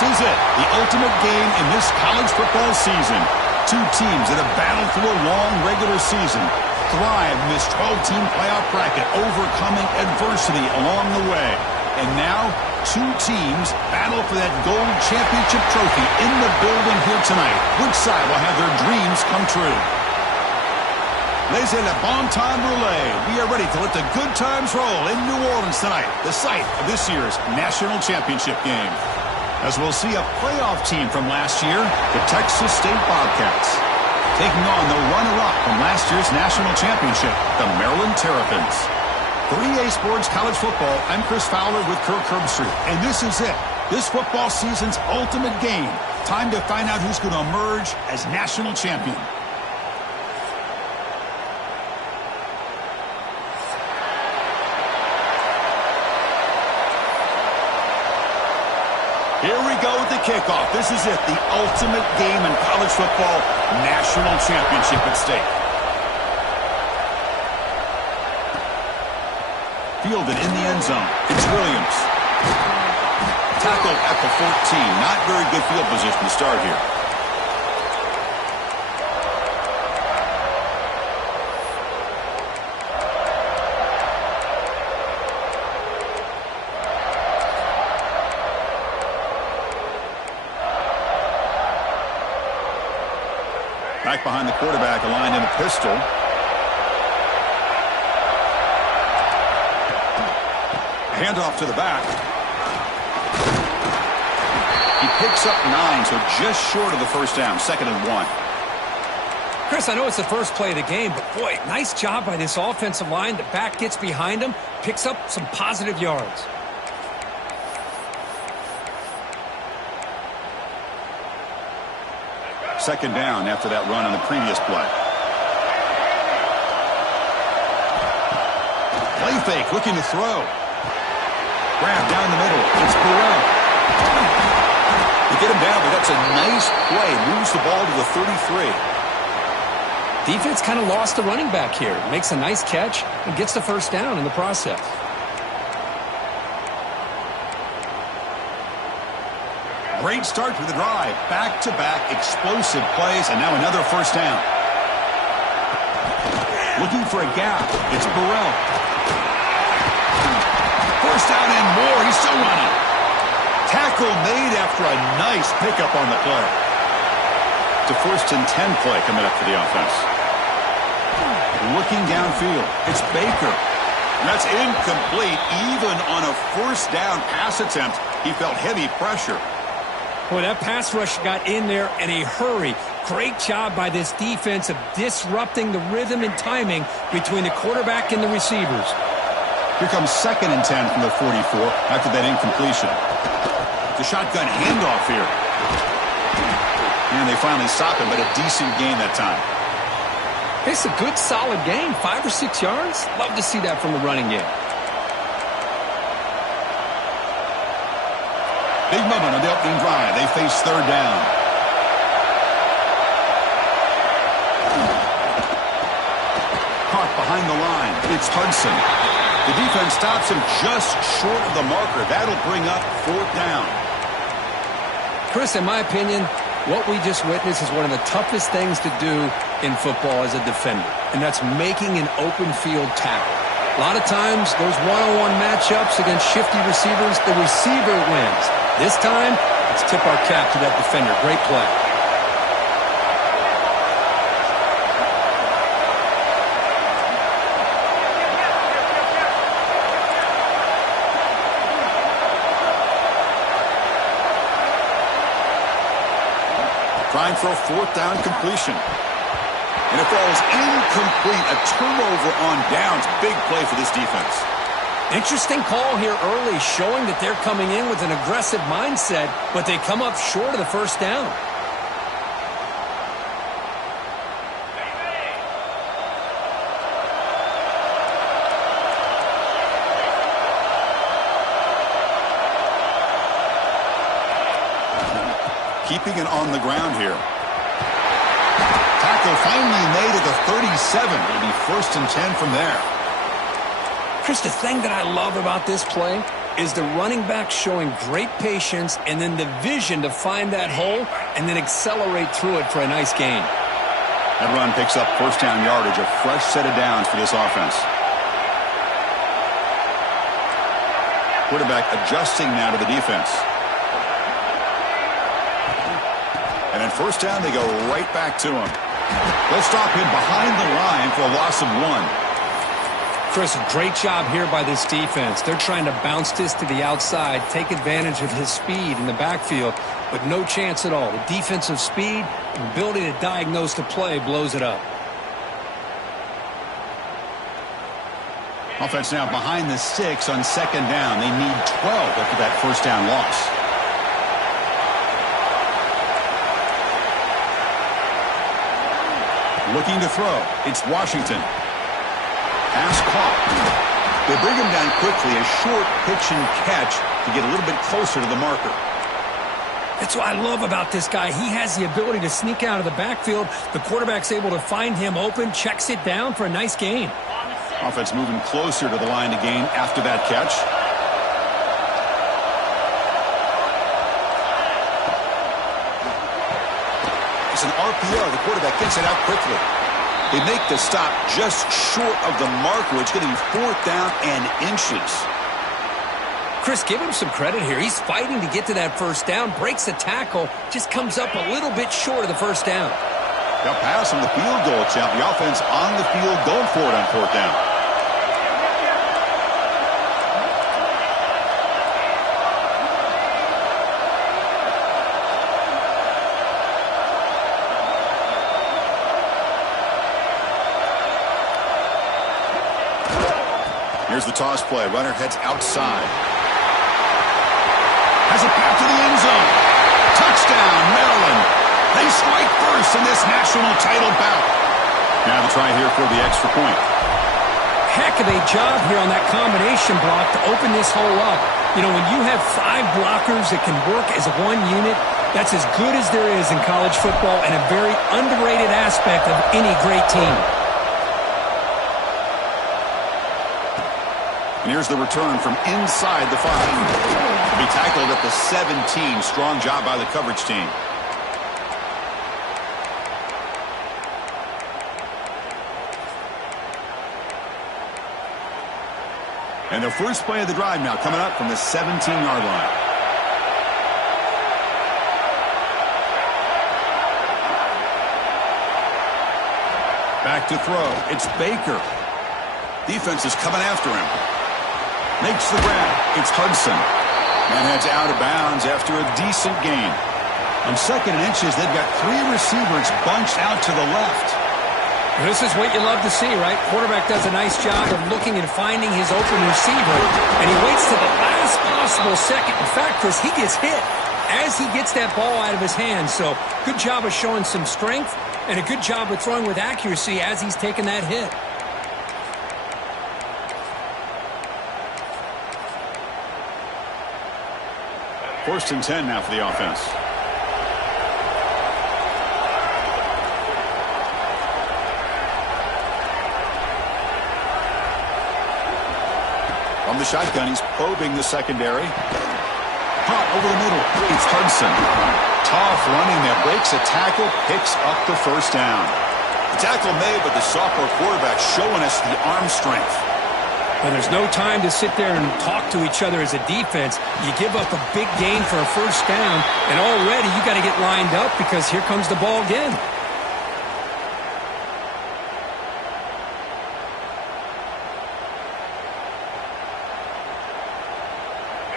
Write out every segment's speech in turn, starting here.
is it, the ultimate game in this college football season. Two teams that have battled through a long regular season, thrive in this 12-team playoff bracket, overcoming adversity along the way. And now, two teams battle for that gold championship trophy in the building here tonight. Which side will have their dreams come true? Laissez le bon temps rouler. We are ready to let the good times roll in New Orleans tonight, the site of this year's national championship game. As we'll see a playoff team from last year, the Texas State Bobcats, taking on the runner-up from last year's national championship, the Maryland Terrapins. For EA Sports College Football, I'm Chris Fowler with Kirk Herbstreit, and this is it. This football season's ultimate game. Time to find out who's going to emerge as national champion. Here we go with the kickoff. This is it, the ultimate game in college football, national championship at stake. Fielded in the end zone. It's Williams. Tackled at the 14. Not very good field position to start here. Back behind the quarterback, aligned in a pistol. Handoff to the back. He picks up 9, so just short of the first down, 2nd and 1. Chris, I know it's the first play of the game, but boy, nice job by this offensive line. The back gets behind him, picks up some positive yards. Second down after that run on the previous play. Play fake, looking to throw. Grab down the middle. It's Burrell. They get him down, but that's a nice play. Moves the ball to the 33. Defense kind of lost the running back here. Makes a nice catch and gets the first down in the process. Great start to the drive. Back-to-back explosive plays, and now another first down. Looking for a gap. It's Burrell. First down and more. He's still running. Tackle made after a nice pickup on the play. It's a 1st and 10 play coming up for the offense. Looking downfield. It's Baker. And that's incomplete. Even on a first down pass attempt, he felt heavy pressure. Boy, that pass rush got in there in a hurry. Great job by this defense of disrupting the rhythm and timing between the quarterback and the receivers. Here comes 2nd and 10 from the 44 after that incompletion. The shotgun handoff here. And they finally stop him, but a decent gain that time. It's a good, solid gain. 5 or 6 yards. Love to see that from the running game. Big moment on the opening drive. They face 3rd down. Caught behind the line. It's Hudson. The defense stops him just short of the marker. That'll bring up 4th down. Chris, in my opinion, what we just witnessed is one of the toughest things to do in football as a defender, and that's making an open field tackle. A lot of times, those one-on-one matchups against shifty receivers, the receiver wins. This time, let's tip our cap to that defender. Great play. Trying for a 4th down completion. And it falls incomplete. A turnover on downs. Big play for this defense. Interesting call here early, showing that they're coming in with an aggressive mindset, but they come up short of the first down. Keeping it on the ground here. Tackle finally made at the 37. It'll be 1st and 10 from there. Chris, the thing that I love about this play is the running back showing great patience and then the vision to find that hole and then accelerate through it for a nice gain. That run picks up first down yardage, a fresh set of downs for this offense. Quarterback adjusting now to the defense. And then first down, they go right back to him. They'll stop him behind the line for a loss of 1. Chris, great job here by this defense. They're trying to bounce this to the outside, take advantage of his speed in the backfield, but no chance at all. The defensive speed and ability to diagnose the play blows it up. Offense now behind the 6 on second down. They need 12 after that first down loss. Looking to throw. It's Washington. Pass caught. They bring him down quickly. A short pitch and catch to get a little bit closer to the marker. That's what I love about this guy. He has the ability to sneak out of the backfield. The quarterback's able to find him open, checks it down for a nice gain. Offense moving closer to the line to gain after that catch. It's an RPO. The quarterback gets it out quickly. They make the stop just short of the marker. It's going to be fourth down and inches. Chris, give him some credit here. He's fighting to get to that first down, breaks the tackle, just comes up a little bit short of the first down. Got pass on the field goal attempt. The offense on the field going for it on fourth down. Here's the toss play. Runner heads outside. Has it back to the end zone. Touchdown, Maryland. They strike first in this national title bout. Now the try here for the extra point. Heck of a job here on that combination block to open this hole up. You know, when you have 5 blockers that can work as one unit, that's as good as there is in college football and a very underrated aspect of any great team. And here's the return from inside the 5. To be tackled at the 17. Strong job by the coverage team. And the first play of the drive now coming up from the 17-yard line. Back to throw. It's Baker. Defense is coming after him. Makes the grab. It's Hudson. And heads out of bounds after a decent gain. On second and inches, they've got 3 receivers bunched out to the left. This is what you love to see, right? Quarterback does a nice job of looking and finding his open receiver, and he waits to the last possible second. In fact, Chris, he gets hit as he gets that ball out of his hands. So good job of showing some strength and a good job of throwing with accuracy as he's taking that hit. First and 10 now for the offense. From the shotgun, he's probing the secondary. Hot over the middle. It's Hudson. Tough running there. Breaks a tackle, picks up the first down. The tackle made, but the sophomore quarterback showing us the arm strength. Well, there's no time to sit there and talk to each other as a defense. You give up a big gain for a first down, and already you got to get lined up because here comes the ball again.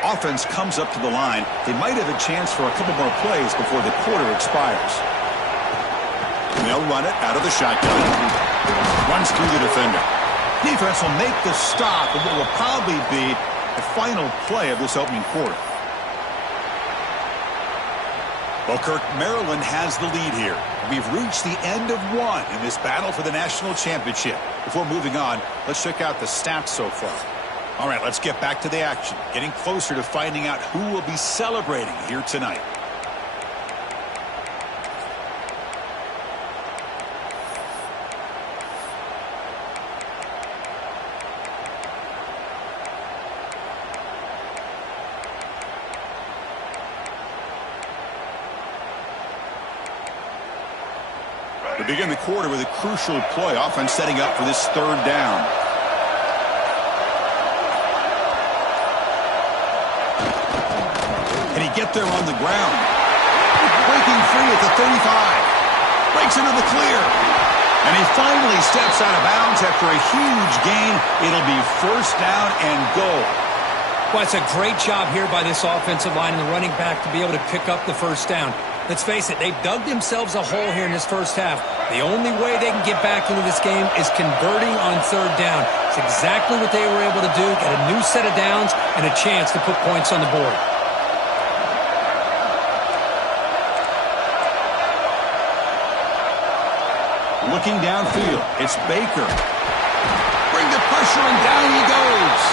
Offense comes up to the line. They might have a chance for a couple more plays before the quarter expires. And they'll run it out of the shotgun. Runs through the defender. Defense will make the stop of what will probably be the final play of this opening quarter. Well, Kirk, Maryland has the lead here. We've reached the end of one in this battle for the national championship. Before moving on, let's check out the stats so far. All right, let's get back to the action. Getting closer to finding out who will be celebrating here tonight. We begin the quarter with a crucial play. Offense setting up for this third down. Can he get there on the ground? Breaking free at the 35. Breaks into the clear. And he finally steps out of bounds after a huge gain. It'll be first down and goal. Well, it's a great job here by this offensive line and the running back to be able to pick up the first down. Let's face it, they've dug themselves a hole here in this first half. The only way they can get back into this game is converting on third down. It's exactly what they were able to do, get a new set of downs and a chance to put points on the board. Looking downfield, it's Baker. Bring the pressure and down he goes.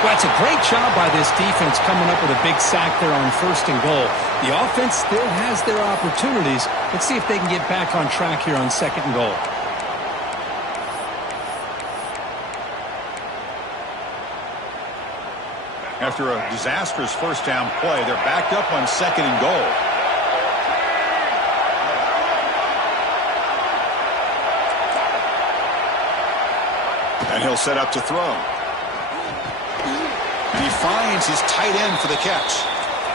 Well, it's a great job by this defense coming up with a big sack there on first and goal. The offense still has their opportunities. Let's see if they can get back on track here on second and goal. After a disastrous first down play, they're backed up on second and goal. And he'll set up to throw. And he finds his tight end for the catch.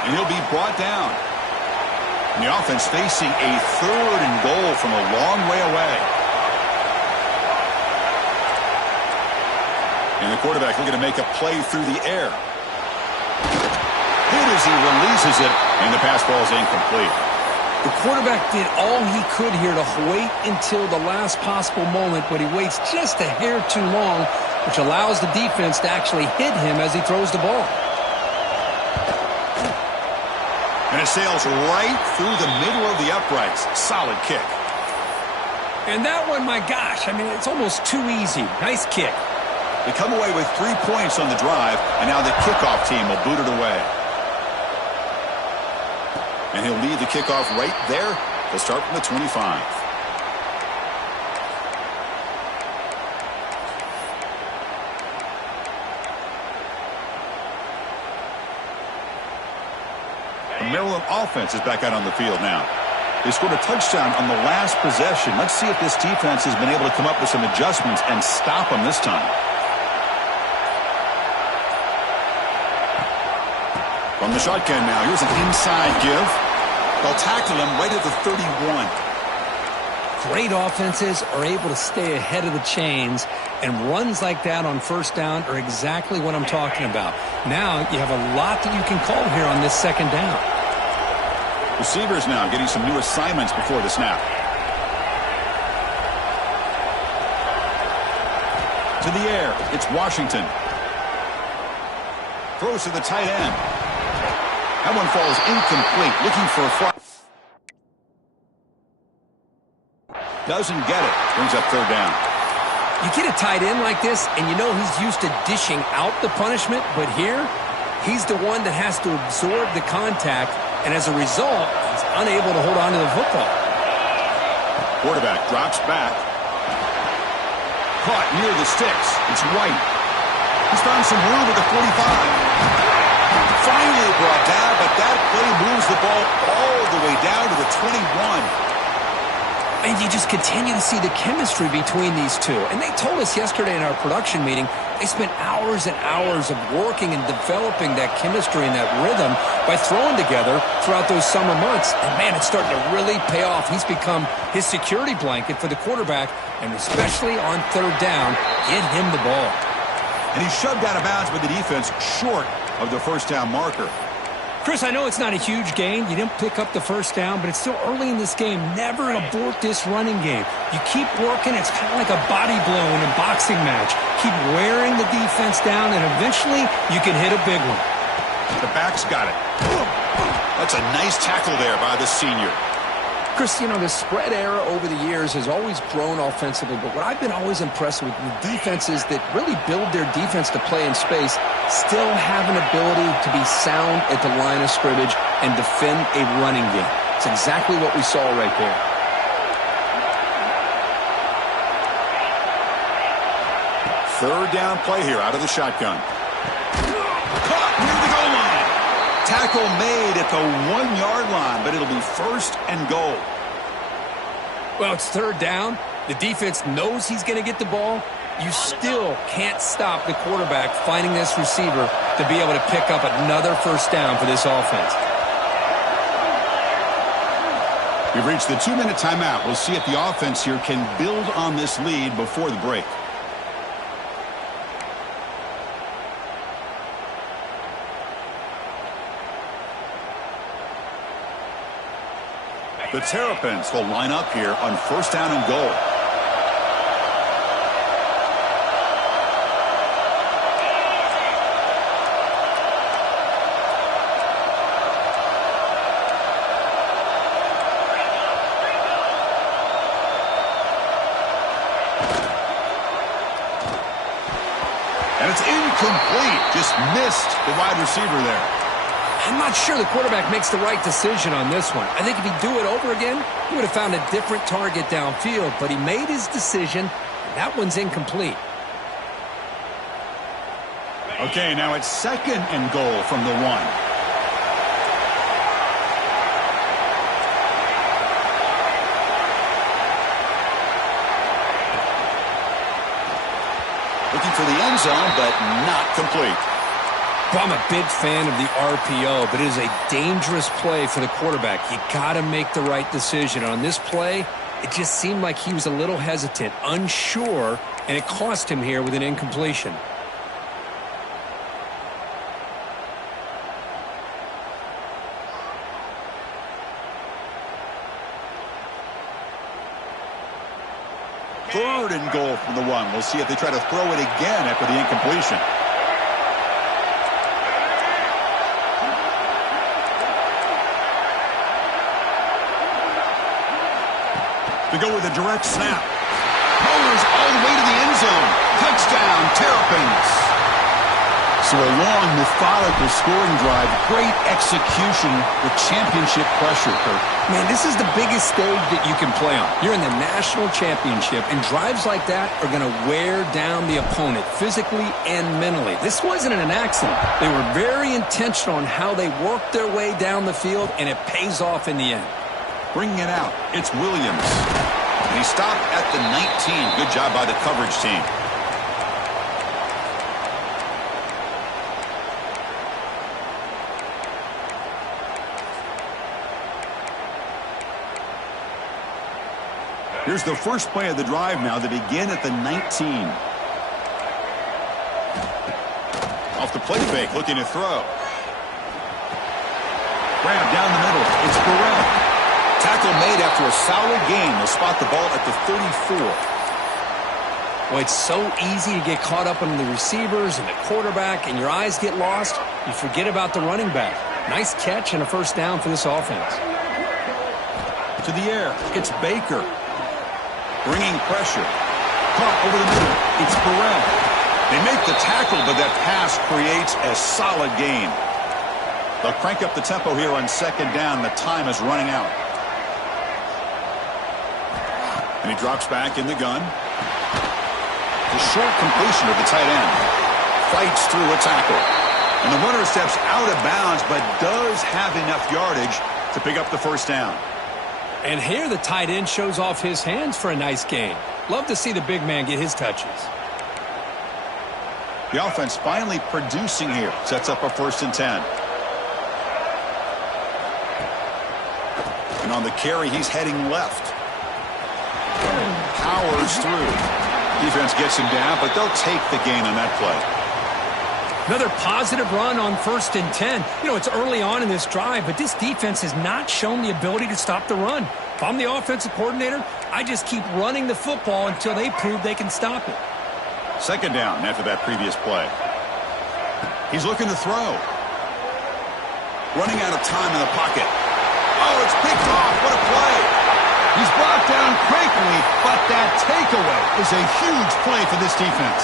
And he'll be brought down. And the offense facing a third and goal from a long way away. And the quarterback looking to make a play through the air. Hit as he releases it, and the pass ball is incomplete. The quarterback did all he could here to wait until the last possible moment, but he waits just a hair too long, which allows the defense to actually hit him as he throws the ball. And it sails right through the middle of the uprights. Solid kick. And that one, my gosh, I mean, it's almost too easy. Nice kick. They come away with 3 points on the drive, and now the kickoff team will boot it away. And he'll lead the kickoff right there. They'll start from the 25. The Maryland offense is back out on the field now. They scored a touchdown on the last possession. Let's see if this defense has been able to come up with some adjustments and stop them this time. From the shotgun now, here's an inside give. They'll tackle him right at the 31. Great offenses are able to stay ahead of the chains, and runs like that on first down are exactly what I'm talking about. Now you have a lot that you can call here on this second down. Receivers now getting some new assignments before the snap. To the air, it's Washington. Throws to the tight end. That one falls incomplete, looking for a fly. Doesn't get it. Brings up third down. You get a tight end like this, and you know he's used to dishing out the punishment, but here, he's the one that has to absorb the contact, and as a result, he's unable to hold on to the football. Quarterback drops back. Caught near the sticks. It's White. He's found some room at the 45. Finally brought down, but that play moves the ball all the way down to the 21. And you just continue to see the chemistry between these two. And they told us yesterday in our production meeting, they spent hours and hours of working and developing that chemistry and that rhythm by throwing together throughout those summer months. And, man, it's starting to really pay off. He's become his security blanket for the quarterback, and especially on third down, get him the ball. And he's shoved out of bounds by the defense short of the first down marker. Chris, I know it's not a huge gain. You didn't pick up the first down, but it's still early in this game. Never abort this running game. You keep working. It's kind of like a body blow in a boxing match. Keep wearing the defense down, and eventually you can hit a big one. The back's got it. That's a nice tackle there by the senior. Chris, you know, the spread era over the years has always grown offensively, but what I've been always impressed with the defenses that really build their defense to play in space still have an ability to be sound at the line of scrimmage and defend a running game. It's exactly what we saw right there. Third down play here out of the shotgun. Caught near the goal line. Tackle made at the 1-yard line, but it'll be first and goal. Well, it's third down. The defense knows he's going to get the ball. You still can't stop the quarterback finding this receiver to be able to pick up another first down for this offense. We've reached the 2-minute timeout. We'll see if the offense here can build on this lead before the break. The Terrapins will line up here on first down and goal. And it's incomplete. Just missed the wide receiver there. I'm not sure the quarterback makes the right decision on this one. I think if he'd do it over again, he would have found a different target downfield, but he made his decision, and that one's incomplete. Okay, now it's second and goal from the 1. Looking for the end zone, but not complete. Well, I'm a big fan of the RPO, but it is a dangerous play for the quarterback. You got to make the right decision. On this play, it just seemed like he was a little hesitant, unsure, and it cost him here with an incompletion. Third and goal from the 1. We'll see if they try to throw it again after the incompletion. To go with a direct snap. Powers all the way to the end zone. Touchdown, Terrapins. So a long, methodical scoring drive. Great execution with championship pressure, Kurt. Man, this is the biggest stage that you can play on. You're in the national championship, and drives like that are going to wear down the opponent physically and mentally. This wasn't an accident. They were very intentional on how they worked their way down the field, and it pays off in the end. Bringing it out, it's Williams. And he stopped at the 19. Good job by the coverage team. Here's the first play of the drive now. They begin at the 19. Off the play fake, looking to throw. Grab down the middle. It's Burrell. Tackle made after a solid gain. They'll spot the ball at the 34. Well, it's so easy to get caught up on the receivers and the quarterback, and your eyes get lost. You forget about the running back. Nice catch and a first down for this offense. To the air. It's Baker. Bringing pressure. Caught over the middle. It's Burrell. They make the tackle, but that pass creates a solid gain. They'll crank up the tempo here on second down. The time is running out. And he drops back in the gun. The short completion of the tight end. Fights through a tackle. And the runner steps out of bounds, but does have enough yardage to pick up the first down. And here the tight end shows off his hands for a nice gain. Love to see the big man get his touches. The offense finally producing here. Sets up a 1st and 10. And on the carry, he's heading left. Powers through. Defense gets him down, but they'll take the gain on that play. Another positive run on 1st and 10. You know, it's early on in this drive, but this defense has not shown the ability to stop the run. If I'm the offensive coordinator, I just keep running the football until they prove they can stop it. Second down after that previous play. He's looking to throw. Running out of time in the pocket. Oh, it's picked off. What a play. He's brought down quickly, but that takeaway is a huge play for this defense.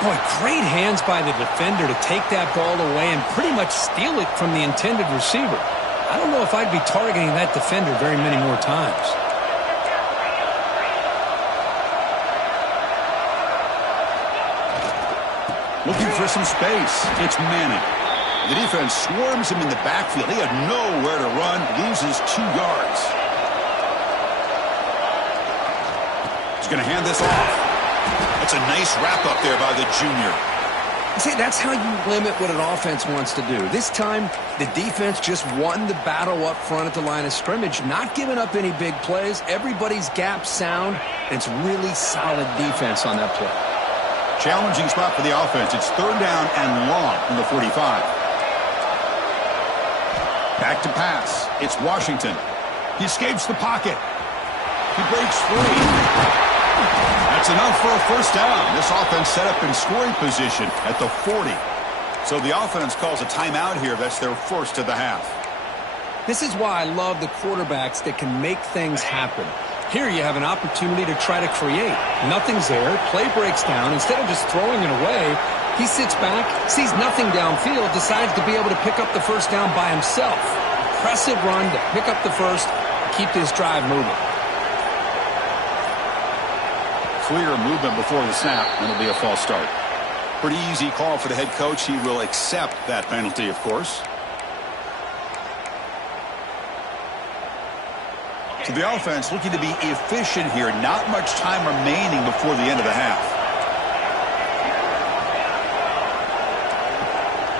Boy, great hands by the defender to take that ball away and pretty much steal it from the intended receiver. I don't know if I'd be targeting that defender very many more times. Looking for some space. It's Manning. The defense swarms him in the backfield. He had nowhere to run, loses 2 yards. He's going to hand this off. That's a nice wrap-up there by the junior. See, that's how you limit what an offense wants to do. This time, the defense just won the battle up front at the line of scrimmage, not giving up any big plays. Everybody's gap sound. It's really solid defense on that play. Challenging spot for the offense. It's 3rd down and long from the 45. Back to pass. It's Washington. He escapes the pocket. He breaks free. That's enough for a first down. This offense set up in scoring position at the 40. So the offense calls a timeout here. That's their first of the half. This is why I love the quarterbacks that can make things happen. Here you have an opportunity to try to create. Nothing's there. Play breaks down. Instead of just throwing it away, he sits back, sees nothing downfield, decides to be able to pick up the first down by himself. Impressive run to pick up the first, keep this drive moving. Clear movement before the snap, and it'll be a false start. Pretty easy call for the head coach. He will accept that penalty, of course. So the offense looking to be efficient here. Not much time remaining before the end of the half.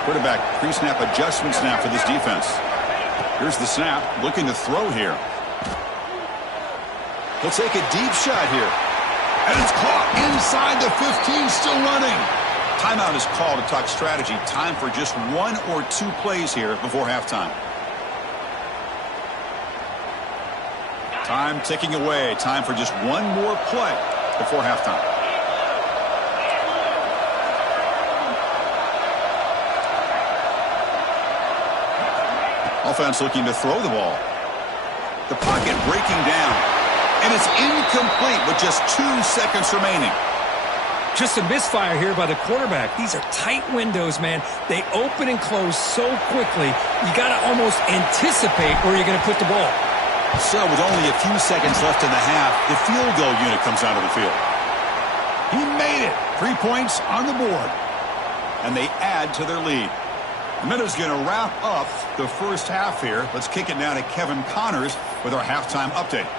Quarterback pre-snap adjustment snap for this defense. Here's the snap. Looking to throw here. He'll take a deep shot here. And it's caught inside the 15, still running. Timeout is called to talk strategy. Time for just 1 or 2 plays here before halftime. Time ticking away. Time for just 1 more play before halftime. Offense looking to throw the ball. The pocket breaking down. And it's incomplete with just 2 seconds remaining. Just a misfire here by the quarterback. These are tight windows, man. They open and close so quickly, you got to almost anticipate where you're going to put the ball. So with only a few seconds left in the half, the field goal unit comes out of the field. He made it. 3 points on the board. And they add to their lead. The Minnows going to wrap up the first half here. Let's kick it now to Kevin Connors with our halftime update.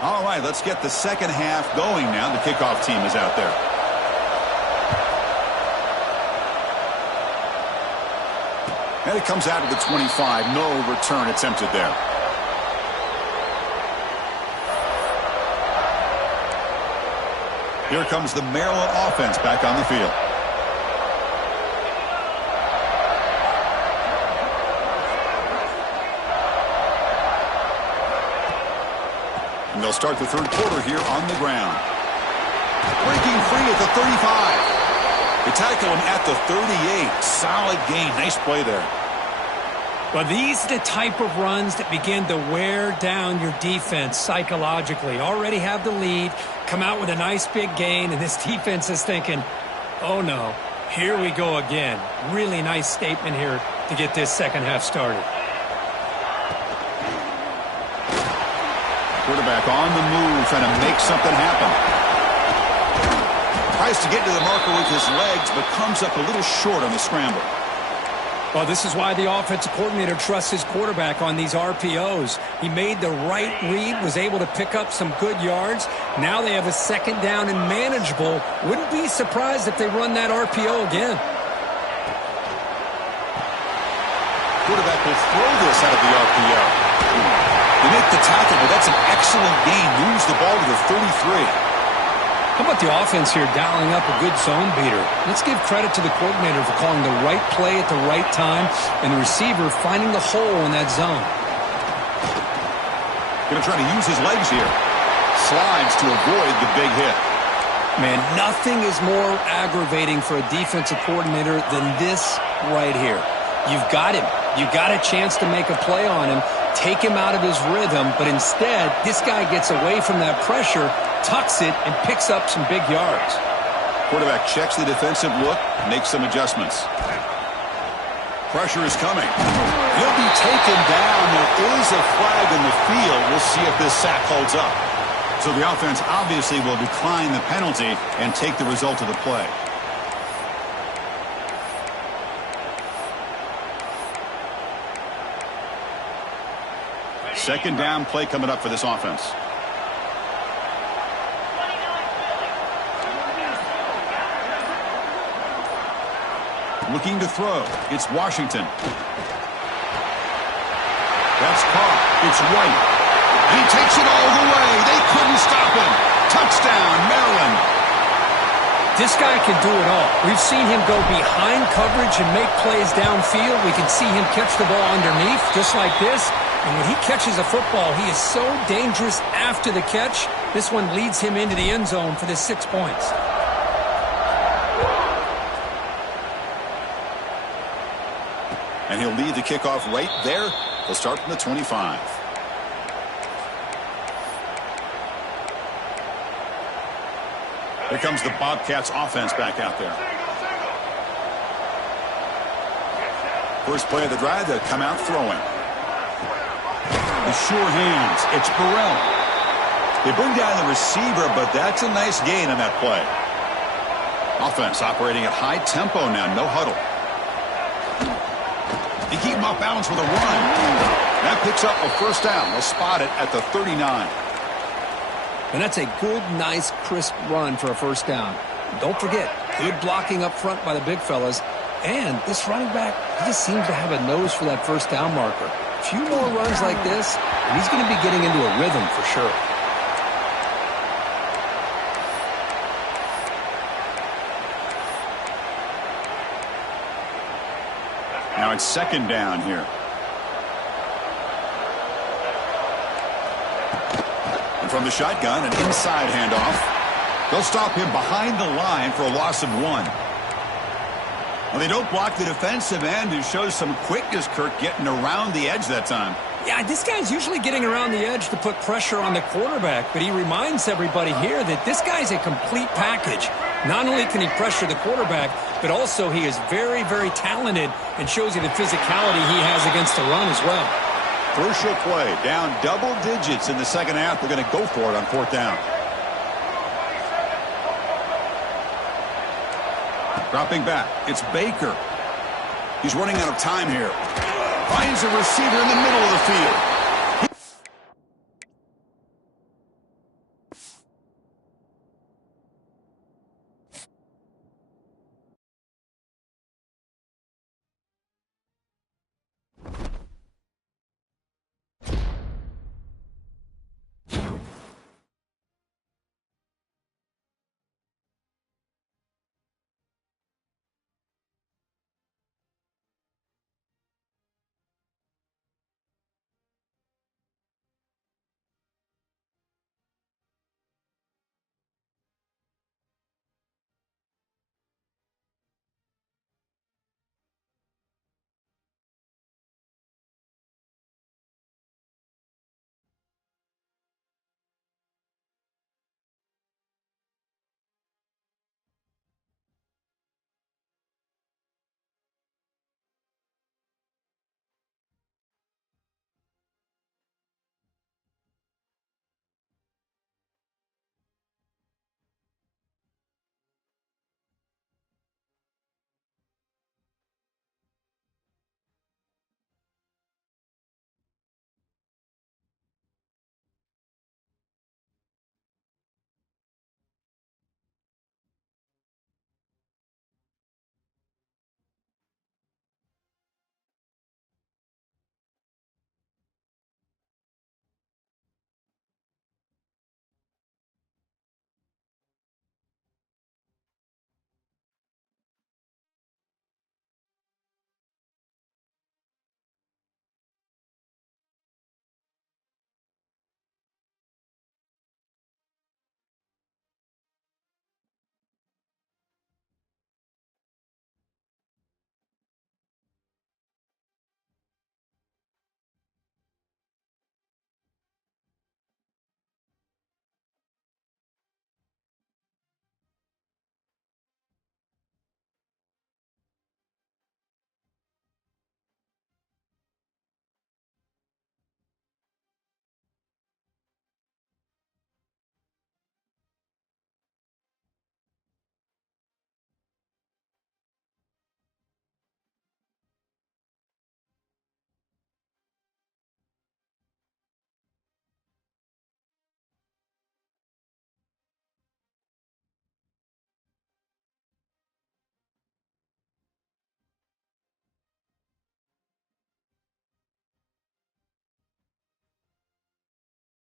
All right, let's get the second half going now. The kickoff team is out there. And it comes out of the 25. No return attempted there. Here comes the Maryland offense back on the field. And they'll start the third quarter here on the ground. Breaking free at the 35. They tackle him at the 38. Solid gain. Nice play there. Well, these are the type of runs that begin to wear down your defense psychologically. Already have the lead, come out with a nice big gain, and this defense is thinking, oh no, here we go again. Really nice statement here to get this second half started. Quarterback on the move, trying to make something happen. Tries to get to the marker with his legs, but comes up a little short on the scramble. Well, this is why the offensive coordinator trusts his quarterback on these RPOs. He made the right read, was able to pick up some good yards. Now they have a second down and manageable. Wouldn't be surprised if they run that RPO again. Quarterback will throw this out of the RPO. They make the tackle, but that's an excellent gain. Moves the ball to the 33. How about the offense here dialing up a good zone beater? Let's give credit to the coordinator for calling the right play at the right time and the receiver finding the hole in that zone. Going to try to use his legs here. Slides to avoid the big hit. Man, nothing is more aggravating for a defensive coordinator than this right here. You've got him. You've got a chance to make a play on him, take him out of his rhythm, but instead, this guy gets away from that pressure, tucks it, and picks up some big yards. Quarterback checks the defensive look, makes some adjustments. Pressure is coming. He'll be taken down. There is a flag in the field. We'll see if this sack holds up. So the offense obviously will decline the penalty and take the result of the play. Second down play coming up for this offense. Looking to throw. It's Washington. That's caught. It's White. And he takes it all the way. They couldn't stop him. Touchdown, Maryland. This guy can do it all. We've seen him go behind coverage and make plays downfield. We can see him catch the ball underneath, just like this. And when he catches a football, he is so dangerous after the catch. This one leads him into the end zone for the 6 points. And he'll lead the kickoff right there. He'll start from the 25. Here comes the Bobcats offense back out there. First play of the drive, they'll come out throwing. The sure hands. It's Burrell. They bring down the receiver, but that's a nice gain on that play. Offense operating at high tempo now, no huddle. They keep him off balance with a run. That picks up a first down. They'll spot it at the 39. And that's a good, nice, crisp run for a first down. Don't forget, good blocking up front by the big fellas. And this running back, he just seems to have a nose for that first down marker. A few more runs like this, and he's going to be getting into a rhythm for sure. Now it's second down here. And from the shotgun, an inside handoff. They'll stop him behind the line for a loss of 1. Well, they don't block the defensive end, who shows some quickness, Kirk, getting around the edge that time. Yeah, this guy's usually getting around the edge to put pressure on the quarterback, but he reminds everybody here that this guy's a complete package. Not only can he pressure the quarterback, but also he is very, very talented and shows you the physicality he has against the run as well. Crucial play. Down double digits in the second half. They're going to go for it on fourth down. Dropping back. It's Baker. He's running out of time here. Finds a receiver in the middle of the field.